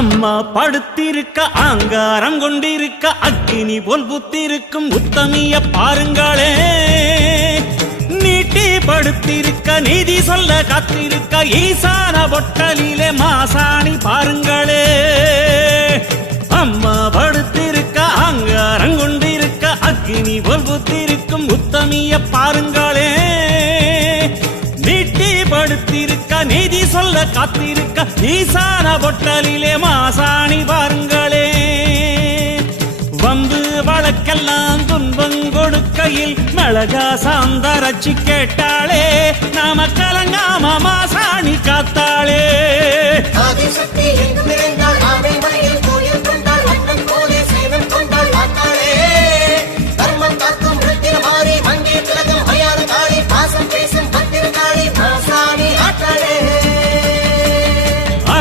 அம்மா படுத்திருக்க ஆங்காரம் கொண்டிருக்க அக்கினி போல் புத்திருக்கும் உத்தமிய பாருங்களே. நீட்டி படுத்திருக்க நீதி சொல்ல காத்திருக்க ஈசான பொட்டலிலே மாசாணி பாருங்களே. அம்மா படுத்திருக்க ஆங்காரம் கொண்டிருக்க அக்கினி போல் புத்திருக்கும் உத்தமிய பாருங்களே. நீட்டி படுத்திருக்க நீதி சொல்ல காத்திருக்க ஈசான பொட்டலிலே மாசாணி பாருங்களே. வம்பு வழக்கெல்லாம் துன்பம் கொடுக்கையில் மிளகா சாந்தரட்சி கேட்டாளே. நாம கலங்காம மாசாணி காத்தாளே.